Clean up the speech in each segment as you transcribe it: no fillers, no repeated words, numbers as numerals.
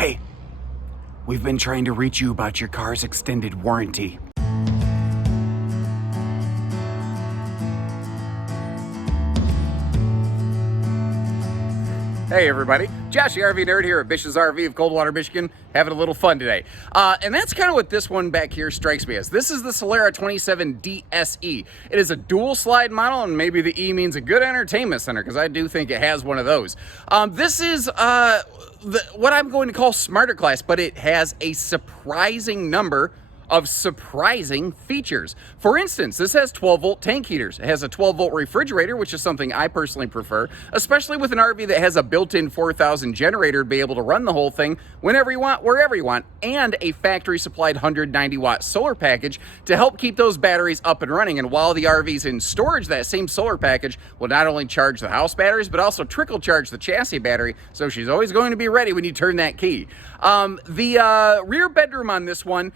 Hey, we've been trying to reach you about your car's extended warranty. Hey everybody, Josh the RV Nerd here at Bish's RV of Coldwater, Michigan, having a little fun today. And that's kind of what this one back here strikes me as. This is the Solera 27DSE. It is a dual slide model, and maybe the E means a good entertainment center, because I do think it has one of those. This is what I'm going to call smarter class, but it has a surprising number of surprising features. For instance, this has 12-volt tank heaters. It has a 12-volt refrigerator, which is something I personally prefer, especially with an RV that has a built-in 4,000 generator to be able to run the whole thing whenever you want, wherever you want, and a factory-supplied 190-watt solar package to help keep those batteries up and running. And while the RV's in storage, that same solar package will not only charge the house batteries, but also trickle charge the chassis battery, so she's always going to be ready when you turn that key. The rear bedroom on this one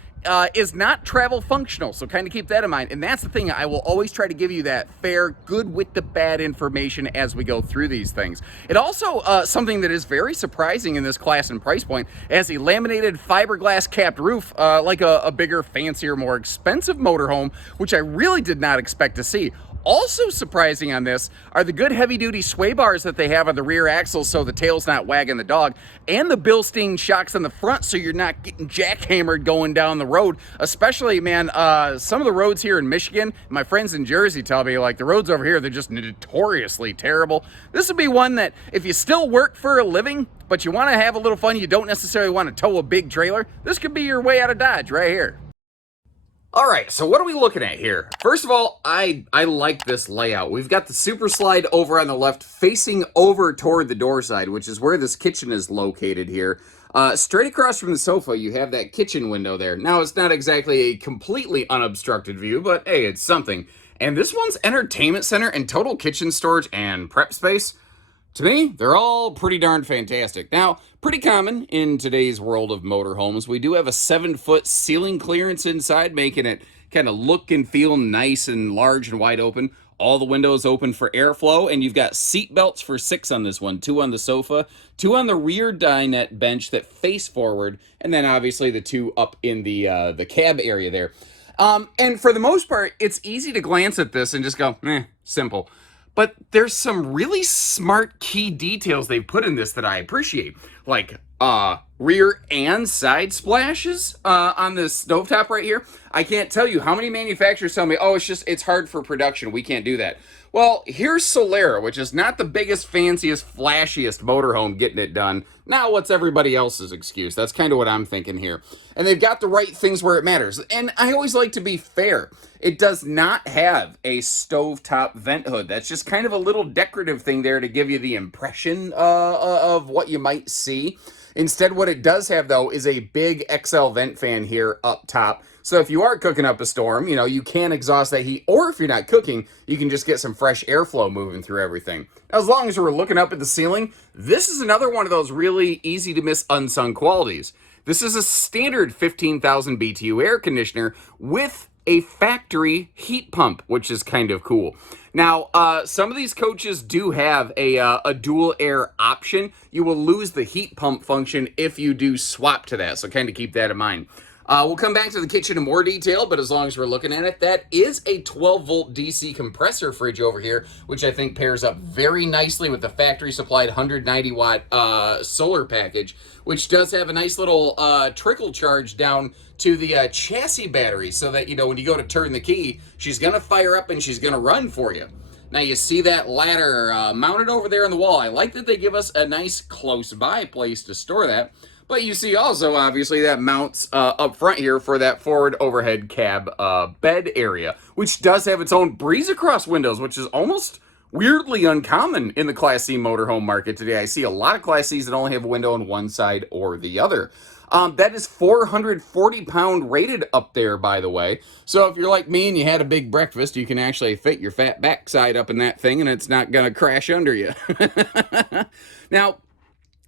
is not travel functional, so kind of keep that in mind. And that's the thing, I will always try to give you that fair, good with the bad information as we go through these things. It also, something that is very surprising in this class and price point, has a laminated fiberglass capped roof, like a bigger, fancier, more expensive motorhome, which I really did not expect to see. Also surprising on this are the good heavy-duty sway bars that they have on the rear axles so the tail's not wagging the dog, and the Bilstein shocks on the front so you're not getting jackhammered going down the road. Especially, man, some of the roads here in Michigan, my friends in Jersey tell me, like, the roads over here, they're just notoriously terrible. This would be one that if you still work for a living, but you want to have a little fun, you don't necessarily want to tow a big trailer, this could be your way out of Dodge right here. All right, so what are we looking at here? First of all, I like this layout. We've got the super slide over on the left facing over toward the door side, which is where this kitchen is located here. Straight across from the sofa, you have that kitchen window there. Now, it's not exactly a completely unobstructed view, but hey, it's something. And this one's entertainment center and total kitchen storage and prep space. To me, they're all pretty darn fantastic. Now, pretty common in today's world of motorhomes, we do have a 7-foot ceiling clearance inside, making it kind of look and feel nice and large and wide open. All the windows open for airflow, and you've got seat belts for 6 on this one, 2 on the sofa, 2 on the rear dinette bench that face forward, and then obviously the 2 up in the cab area there. And for the most part, it's easy to glance at this and just go, simple. But there's some really smart key details they've put in this that I appreciate. Like rear and side splashes on this stovetop right here. I can't tell you how many manufacturers tell me, oh, it's hard for production, we can't do that. Well, here's Solera, which is not the biggest, fanciest, flashiest motorhome getting it done. Now, what's everybody else's excuse? That's kind of what I'm thinking here. And they've got the right things where it matters. And I always like to be fair. It does not have a stovetop vent hood. That's just kind of a little decorative thing there to give you the impression of what you might see. Instead, what it does have, though, is a big XL vent fan here up top. So if you are cooking up a storm, you know, you can exhaust that heat. Or if you're not cooking, you can just get some fresh airflow moving through everything. Now, as long as we're looking up at the ceiling, this is another one of those really easy to miss unsung qualities. This is a standard 15,000 BTU air conditioner with a factory heat pump, which is kind of cool. Now, some of these coaches do have a dual air option. You will lose the heat pump function if you do swap to that, so kind of keep that in mind. We'll come back to the kitchen in more detail, but as long as we're looking at it, that is a 12-volt DC compressor fridge over here, which I think pairs up very nicely with the factory-supplied 190-watt solar package, which does have a nice little trickle charge down to the chassis battery so that, you know, when you go to turn the key, she's going to fire up and she's going to run for you. Now, you see that ladder mounted over there on the wall. I like that they give us a nice close-by place to store that. But you see also, obviously, that mounts up front here for that forward overhead cab bed area, which does have its own breeze-across windows, which is almost weirdly uncommon in the Class C motorhome market today. I see a lot of Class Cs that only have a window on one side or the other. That is 440-pound rated up there, by the way. So if you're like me and you had a big breakfast, you can actually fit your fat backside up in that thing, and it's not going to crash under you. Now,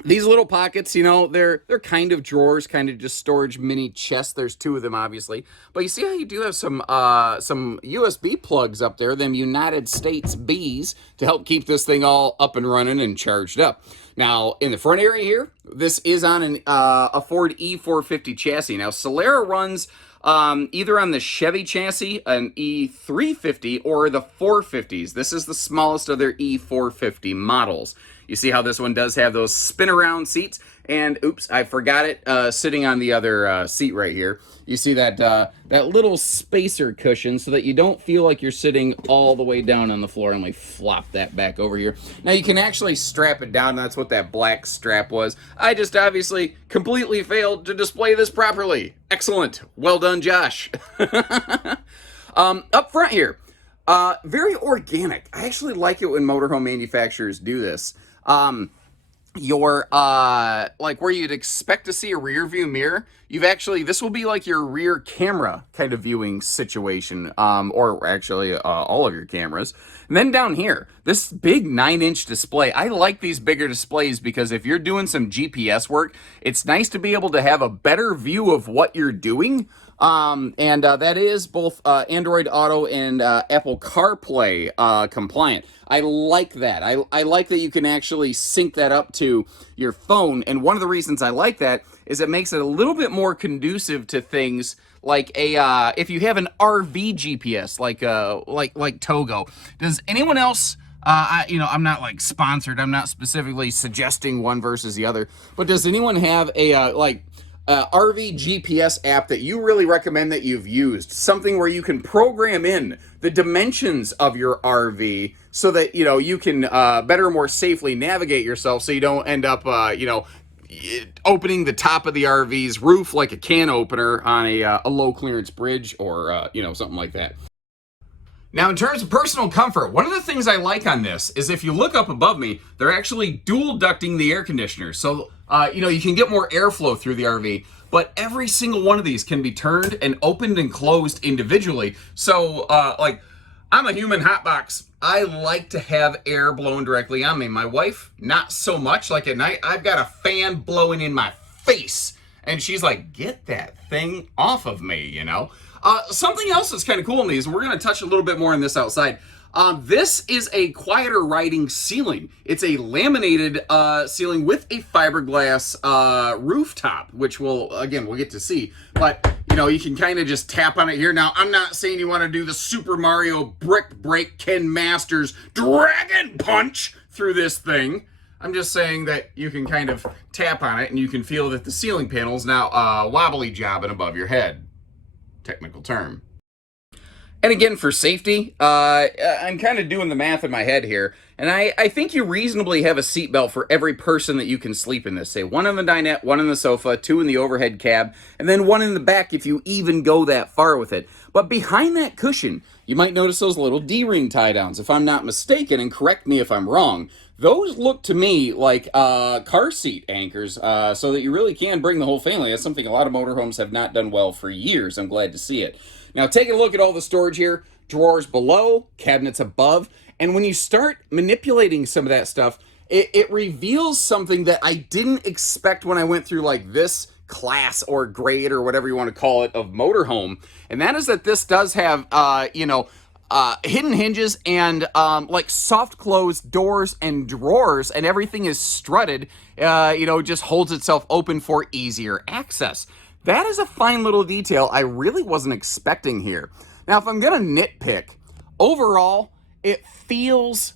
these little pockets, you know, they're kind of drawers, kind of just storage mini chests. There's 2 of them, obviously. But you see how you do have some USB plugs up there, them United States Bs, to help keep this thing all up and running and charged up. Now, in the front area here, this is on a Ford E450 chassis. Now, Solera runs either on the Chevy chassis, an E350, or the 450s. This is the smallest of their E450 models. You see how this one does have those spin-around seats? And, oops, I forgot it sitting on the other seat right here. You see that that little spacer cushion so that you don't feel like you're sitting all the way down on the floor. And like flop that back over here. Now, you can actually strap it down. That's what that black strap was. I just obviously completely failed to display this properly. Excellent. Well done, Josh. Up front here, very organic. I actually like it when motorhome manufacturers do this. Your like where you'd expect to see a rear view mirror, you've actually, this will be like your rear camera kind of viewing situation, or actually all of your cameras. And then down here, this big 9-inch display. I like these bigger displays because if you're doing some GPS work, it's nice to be able to have a better view of what you're doing. That is both Android Auto and Apple CarPlay compliant. I like that. I like that you can actually sync that up to your phone. And one of the reasons I like that is it makes it a little bit more conducive to things like a if you have an RV GPS like Togo. Does anyone else? I'm not like sponsored. I'm not specifically suggesting one versus the other. But does anyone have a RV GPS app that you really recommend that you've used? Something where you can program in the dimensions of your RV so that, you can better and more safely navigate yourself so you don't end up, opening the top of the RV's roof like a can opener on a low clearance bridge or, something like that. Now, in terms of personal comfort, one of the things I like on this is if you look up above me, they're actually dual ducting the air conditioner. So, you can get more airflow through the RV, but every single one of these can be turned and opened and closed individually. So, I'm a human hotbox. I like to have air blown directly on me. My wife, not so much. Like at night, I've got a fan blowing in my face. And she's like, get that thing off of me, Something else that's kind of cool in these, and we're going to touch a little bit more on this outside. This is a quieter riding ceiling. It's a laminated ceiling with a fiberglass rooftop, which we'll get to see. But, you can kind of just tap on it here. Now, I'm not saying you want to do the Super Mario Brick Break Ken Masters Dragon Punch through this thing. I'm just saying that you can kind of tap on it and you can feel that the ceiling panel is now wobbly jobbing above your head. Technical term. And again, for safety, I'm kind of doing the math in my head here, and I think you reasonably have a seatbelt for every person that you can sleep in this. Say, one on the dinette, one on the sofa, 2 in the overhead cab, and then 1 in the back if you even go that far with it. But behind that cushion, you might notice those little D-ring tie-downs. If I'm not mistaken, and correct me if I'm wrong, those look to me like car seat anchors, so that you really can bring the whole family. That's something a lot of motorhomes have not done well for years. I'm glad to see it. Now, take a look at all the storage here. Drawers below, cabinets above. And when you start manipulating some of that stuff, it reveals something that I didn't expect when I went through like this class or grade or whatever you want to call it of motorhome. And that is that this does have, hidden hinges and like soft close doors and drawers, and everything is strutted, just holds itself open for easier access. That is a fine little detail I really wasn't expecting here. Now, if I'm going to nitpick, overall, it feels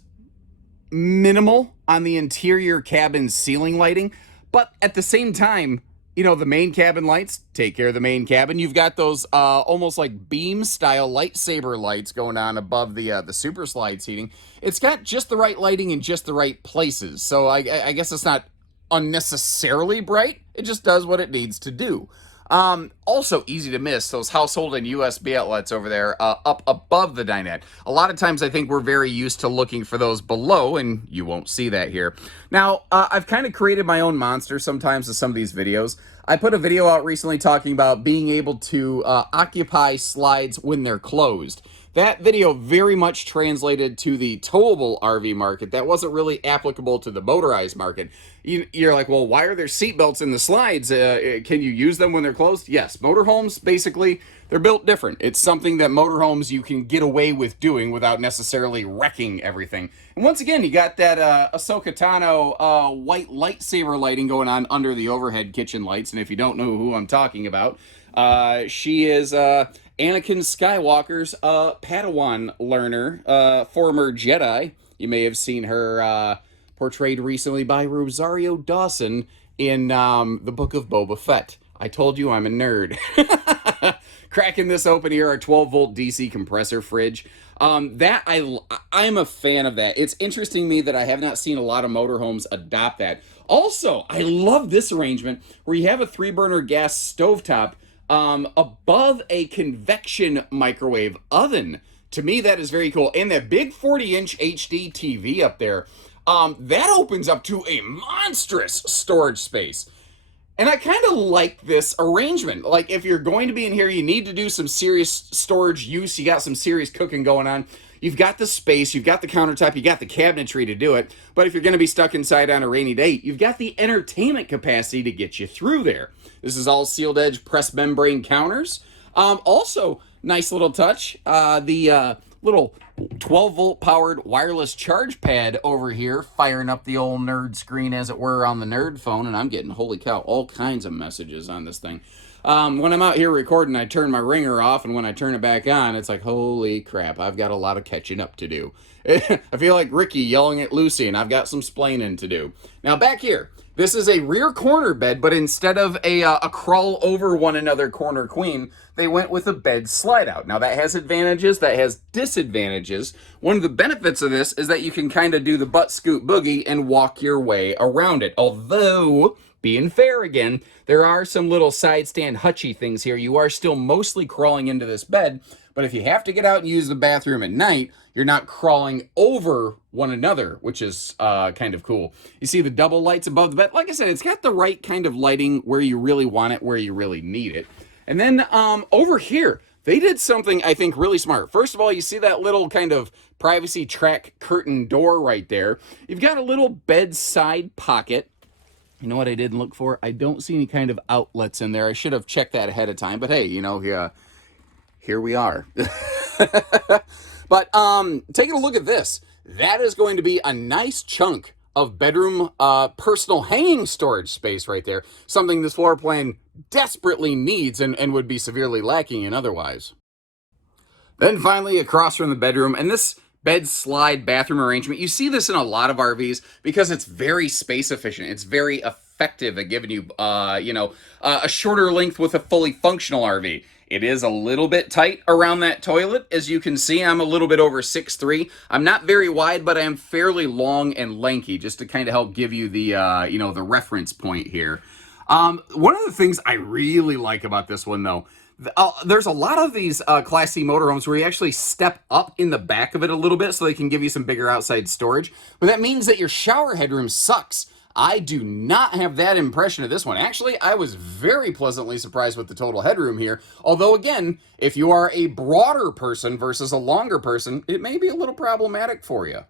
minimal on the interior cabin ceiling lighting, but at the same time, the main cabin lights take care of the main cabin. You've got those almost like beam style lightsaber lights going on above the super slide seating. It's got just the right lighting in just the right places. So I guess it's not unnecessarily bright. It just does what it needs to do. Also easy to miss, those household and USB outlets over there up above the dinette. A lot of times I think we're very used to looking for those below, and you won't see that here. Now, I've kind of created my own monster sometimes with some of these videos. I put a video out recently talking about being able to occupy slides when they're closed. That video very much translated to the towable RV market. That wasn't really applicable to the motorized market. You're like, well, why are there seatbelts in the slides? Can you use them when they're closed? Yes, motorhomes, basically, They're built different. It's something that motorhomes you can get away with doing without necessarily wrecking everything. And once again, you got that Ahsoka Tano white lightsaber lighting going on under the overhead kitchen lights. And if you don't know who I'm talking about, she is Anakin Skywalker's Padawan learner, former Jedi. You may have seen her portrayed recently by Rosario Dawson in the Book of Boba Fett. I told you I'm a nerd. Cracking this open here, our 12-volt DC compressor fridge. I'm a fan of that. It's interesting to me that I have not seen a lot of motorhomes adopt that. Also, I love this arrangement where you have a 3-burner gas stovetop above a convection microwave oven. To me, that is very cool. And that big 40-inch HD TV up there, that opens up to a monstrous storage space. And I kind of like this arrangement. Like, if you're going to be in here, you need to do some serious storage use. You got some serious cooking going on. You've got the space, you've got the countertop, you got the cabinetry to do it. But if you're going to be stuck inside on a rainy day, you've got the entertainment capacity to get you through there. This is all sealed edge press membrane counters. Also, nice little touch. The little 12-volt powered wireless charge pad over here, firing up the old nerd screen, as it were, on the nerd phone. And I'm getting, holy cow, all kinds of messages on this thing. When I'm out here recording, I turn my ringer off, and when I turn it back on, it's like, holy crap, I've got a lot of catching up to do. I feel like Ricky yelling at Lucy, and I've got some splaining to do. Now, back here, this is a rear corner bed, but instead of a crawl over one another corner queen, they went with a bed slide out. Now, that has advantages, that has disadvantages. One of the benefits of this is that you can kind of do the butt scoot boogie and walk your way around it. Although, being fair again, there are some little side stand hutchy things here. You are still mostly crawling into this bed, but if you have to get out and use the bathroom at night, you're not crawling over one another, which is kind of cool. You see the double lights above the bed? Like I said, it's got the right kind of lighting where you really want it, where you really need it. And then over here, they did something I think really smart. First of all, you see that little kind of privacy track curtain door right there. You've got a little bedside pocket. You know what I didn't look for? I don't see any kind of outlets in there. I should have checked that ahead of time. But hey, you know, here we are. But taking a look at this, that is going to be a nice chunk of bedroom personal hanging storage space right there. Something this floor plan desperately needs and would be severely lacking in otherwise. Then finally, across from the bedroom, and this bed slide bathroom arrangement, you see this in a lot of RVs because it's very space efficient. It's very effective at giving you, a shorter length with a fully functional RV. It is a little bit tight around that toilet. As you can see, I'm a little bit over 6'3". I'm not very wide, but I am fairly long and lanky, just to kind of help give you the, the reference point here. One of the things I really like about this one, though, there's a lot of these Class C motorhomes where you actually step up in the back of it a little bit so they can give you some bigger outside storage. But that means that your shower headroom sucks. I do not have that impression of this one. Actually, I was very pleasantly surprised with the total headroom here. Although, again, if you are a broader person versus a longer person, it may be a little problematic for you.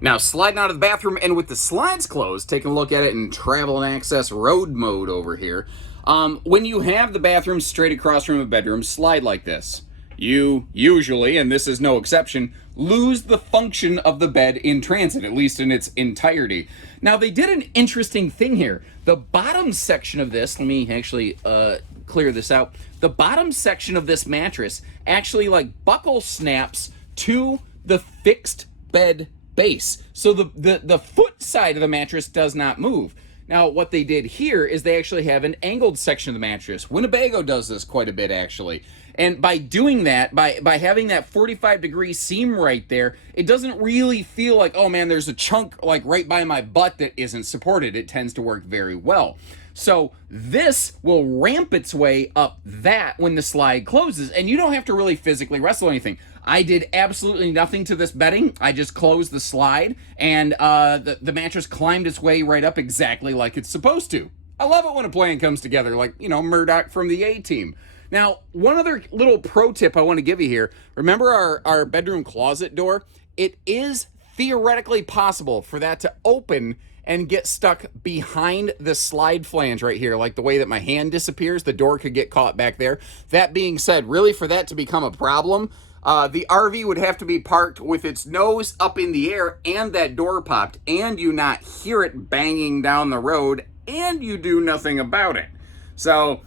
Now, sliding out of the bathroom, and with the slides closed, taking a look at it in travel and access road mode over here. When you have the bathroom straight across from a bedroom, slide like this. You usually, and this is no exception, lose the function of the bed in transit, at least in its entirety. Now, they did an interesting thing here. The bottom section of this, let me actually clear this out. The bottom section of this mattress actually like buckle snaps to the fixed bed base. So the foot side of the mattress does not move. Now, what they did here is they actually have an angled section of the mattress. Winnebago does this quite a bit, actually. And by doing that, by having that 45-degree seam right there, it doesn't really feel like, oh man, there's a chunk like right by my butt that isn't supported. It tends to work very well. So this will ramp its way up that when the slide closes, and you don't have to really physically wrestle anything. I did absolutely nothing to this bedding. I just closed the slide, and the mattress climbed its way right up exactly like it's supposed to. I love it when a plan comes together, like, you know, Murdoch from the A-Team. Now, one other little pro tip I want to give you here. Remember our bedroom closet door? It is theoretically possible for that to open and get stuck behind the slide flange right here, like the way that my hand disappears, the door could get caught back there. That being said, really for that to become a problem, the RV would have to be parked with its nose up in the air and that door popped, and you not hear it banging down the road, and you do nothing about it. So,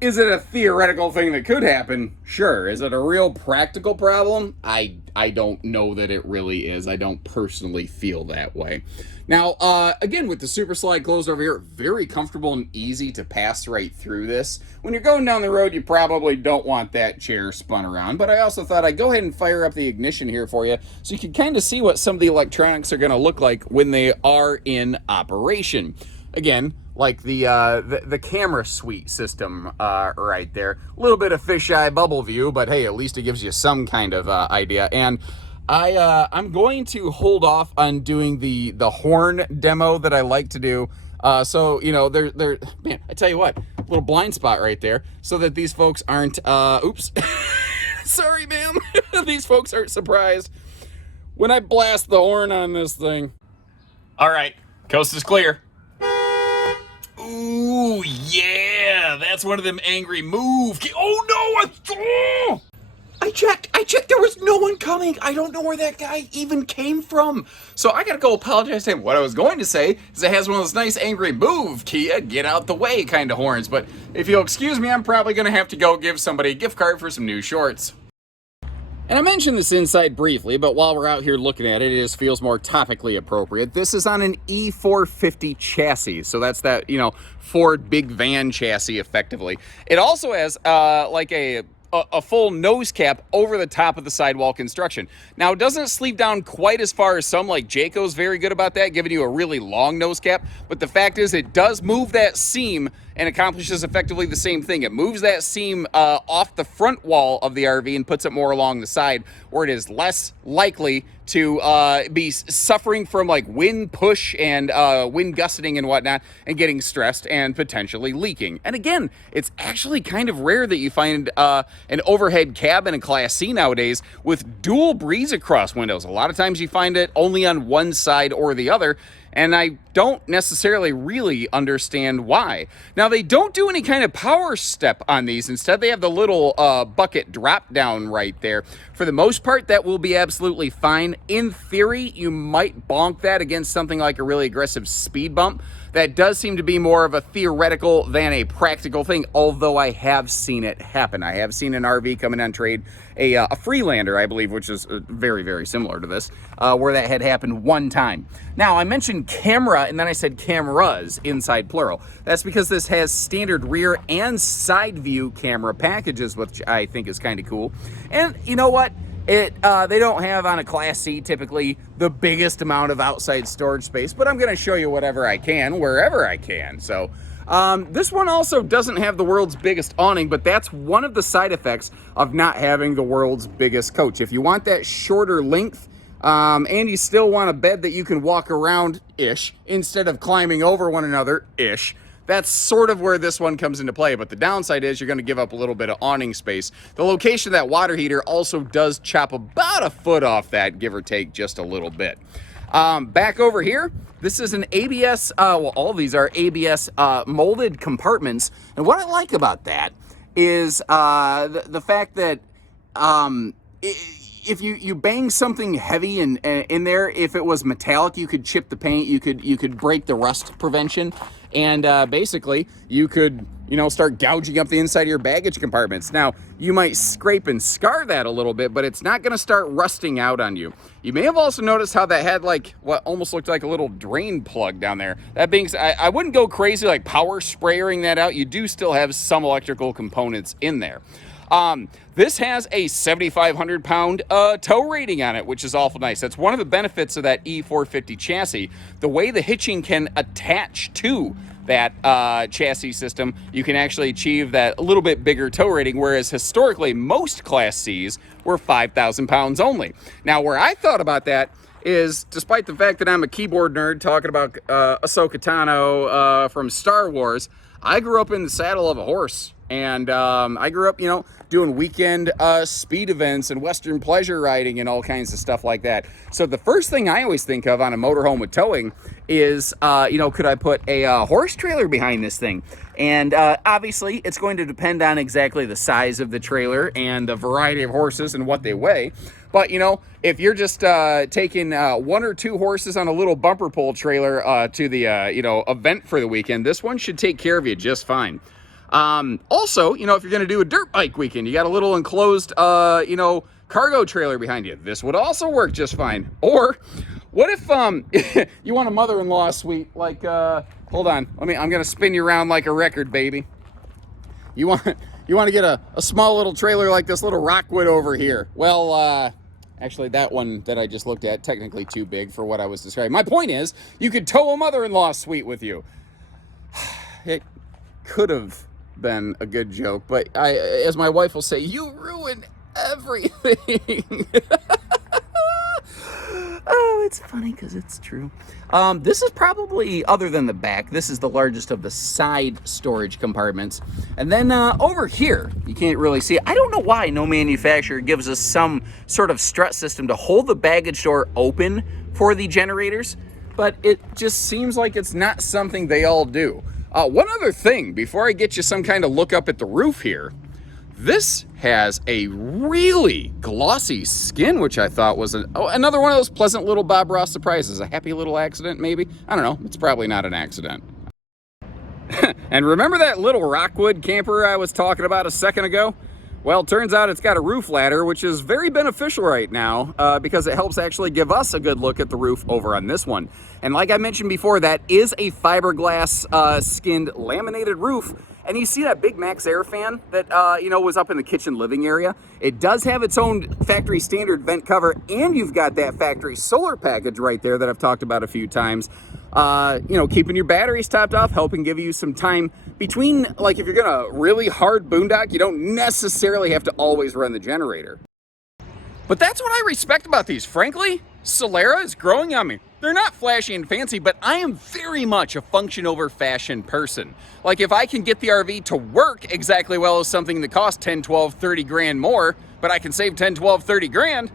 is it a theoretical thing that could happen? Sure. Is it a real practical problem? I don't know that it really is. I don't personally feel that way. Now, again, with the super slide closed over here, very comfortable and easy to pass right through this. When you're going down the road, you probably don't want that chair spun around, but I also thought I'd go ahead and fire up the ignition here for you so you can kind of see what some of the electronics are going to look like when they are in operation. Again, like the camera suite system right there. A little bit of fisheye bubble view, but hey, at least it gives you some kind of idea. And I'm going to hold off on doing the horn demo that I like to do. So, you know, man, I tell you what, a little blind spot right there so that these folks aren't, oops, sorry, ma'am. These folks aren't surprised when I blast the horn on this thing. All right, coast is clear. Ooh, yeah, that's one of them angry move. Oh no, I checked, there was no one coming. I don't know where that guy even came from. So I gotta go apologize to him. What I was going to say is it has one of those nice angry move, Kia, get out the way kind of horns. But if you'll excuse me, I'm probably gonna have to go give somebody a gift card for some new shorts. And I mentioned this inside briefly, but while we're out here looking at it, it just feels more topically appropriate. This is on an E450 chassis, so that's that, you know, Ford big van chassis effectively. It also has like a full nose cap over the top of the sidewall construction. Now, it doesn't sleeve down quite as far as some, like Jayco's very good about that, giving you a really long nose cap, but the fact is it does move that seam and accomplishes effectively the same thing. It moves that seam off the front wall of the RV and puts it more along the side, where it is less likely to be suffering from like wind push and wind gusseting and whatnot, and getting stressed and potentially leaking. And again, it's actually kind of rare that you find an overhead cab in a Class C nowadays with dual breeze across windows. A lot of times you find it only on one side or the other, and I don't necessarily really understand why. Now, they don't do any kind of power step on these. Instead, they have the little bucket drop down right there. For the most part, that will be absolutely fine. In theory, you might bonk that against something like a really aggressive speed bump. That does seem to be more of a theoretical than a practical thing, although I have seen it happen. I have seen an RV coming on trade, a Freelander, I believe, which is very, very similar to this, where that had happened one time. Now, I mentioned camera, and then I said cameras, inside plural. That's because this has standard rear and side view camera packages, which I think is kind of cool. And you know what? They don't have on a Class C typically the biggest amount of outside storage space, but I'm going to show you whatever I can, wherever I can. So this one also doesn't have the world's biggest awning, but that's one of the side effects of not having the world's biggest coach. If you want that shorter length, and you still want a bed that you can walk around-ish instead of climbing over one another-ish, that's sort of where this one comes into play. But the downside is you're going to give up a little bit of awning space. The location of that water heater also does chop about a foot off that, give or take just a little bit. Back over here, this is an ABS, well, all of these are ABS molded compartments. And what I like about that is the fact that if you bang something heavy in there, if it was metallic, you could chip the paint, you could break the rust prevention, and basically you could, you know, start gouging up the inside of your baggage compartments. Now, you might scrape and scar that a little bit, but it's not going to start rusting out on you. You may have also noticed how that had like what almost looked like a little drain plug down there. That being said, I wouldn't go crazy like power spraying that out. You do still have some electrical components in there. This has a 7,500 pound tow rating on it, which is awful nice. That's one of the benefits of that E450 chassis. The way the hitching can attach to that chassis system, you can actually achieve that a little bit bigger tow rating, whereas historically most Class Cs were 5,000 pounds only. Now, where I thought about that is, despite the fact that I'm a keyboard nerd talking about Ahsoka Tano from Star Wars, I grew up in the saddle of a horse. And I grew up, you know, doing weekend speed events and Western pleasure riding and all kinds of stuff like that. So the first thing I always think of on a motorhome with towing is, you know, could I put a horse trailer behind this thing? And obviously, it's going to depend on exactly the size of the trailer and the variety of horses and what they weigh. But, you know, if you're just taking 1 or 2 horses on a little bumper pull trailer to the, you know, event for the weekend, this one should take care of you just fine. Also, you know, if you're going to do a dirt bike weekend, you got a little enclosed, you know, cargo trailer behind you. This would also work just fine. Or what if you want a mother-in-law suite? Like, hold on, I'm going to spin you around like a record, baby. You want to get a small little trailer like this little Rockwood over here. Well, actually, that one that I just looked at, technically too big for what I was describing. My point is, you could tow a mother-in-law suite with you. It could have been a good joke, but as my wife will say, you ruined everything. Oh, it's funny because it's true. This is probably, other than the back, this is the largest of the side storage compartments. And then over here, you can't really see it. I don't know why no manufacturer gives us some sort of strut system to hold the baggage door open for the generators, but it just seems like it's not something they all do. One other thing, before I get you some kind of look up at the roof here, this has a really glossy skin, which I thought was another one of those pleasant little Bob Ross surprises. A happy little accident, maybe? I don't know. It's probably not an accident. And remember that little Rockwood camper I was talking about a second ago? Well, turns out it's got a roof ladder, which is very beneficial right now because it helps actually give us a good look at the roof over on this one. And like I mentioned before, that is a fiberglass skinned laminated roof. And you see that big Max Air fan that, you know, was up in the kitchen living area? It does have its own factory standard vent cover, and you've got that factory solar package right there that I've talked about a few times. You know, keeping your batteries topped off, helping give you some time between, like if you're gonna really hard boondock, you don't necessarily have to always run the generator. But that's what I respect about these. Frankly, Solera is growing on me. They're not flashy and fancy, but I am very much a function over fashion person. Like if I can get the RV to work exactly well as something that costs 10, 12, 30 grand more, but I can save 10, 12, 30 grand,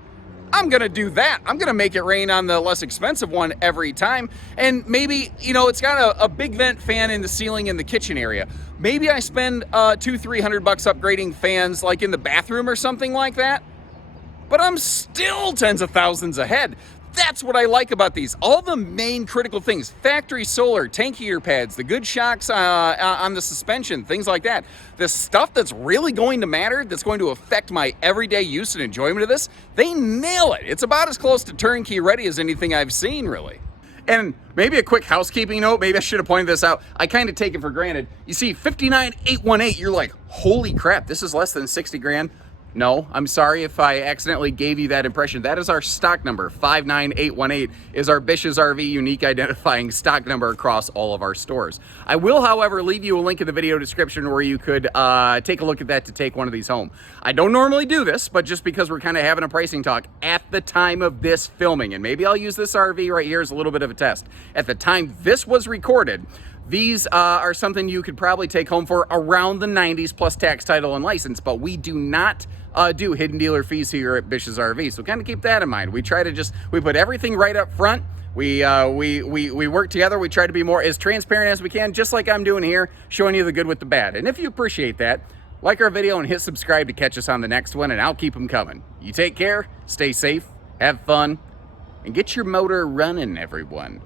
I'm gonna do that. I'm gonna make it rain on the less expensive one every time. And maybe, you know, it's got a big vent fan in the ceiling in the kitchen area. Maybe I spend $200-300 upgrading fans like in the bathroom or something like that. But I'm still tens of thousands ahead. That's what I like about these. All the main critical things, factory solar, tank heater pads, the good shocks on the suspension, things like that. The stuff that's really going to matter, that's going to affect my everyday use and enjoyment of this, they nail it. It's about as close to turnkey ready as anything I've seen, really. And maybe a quick housekeeping note, maybe I should have pointed this out. I kind of take it for granted. You see 59,818, you're like, holy crap, this is less than 60 grand. No, I'm sorry if I accidentally gave you that impression. That is our stock number. 59818 is our Bish's RV unique identifying stock number across all of our stores. I will, however, leave you a link in the video description where you could take a look at that to take one of these home. I don't normally do this, but just because we're kind of having a pricing talk at the time of this filming, and maybe I'll use this RV right here as a little bit of a test. At the time this was recorded, these are something you could probably take home for around the 90s plus tax, title, and license, but we do not do hidden dealer fees here at Bish's RV, so kind of keep that in mind. We try to we put everything right up front. We work together. We try to be more as transparent as we can, just like I'm doing here, showing you the good with the bad. And if you appreciate that, like our video and hit subscribe to catch us on the next one, and I'll keep them coming. You take care, stay safe, have fun, and get your motor running, everyone.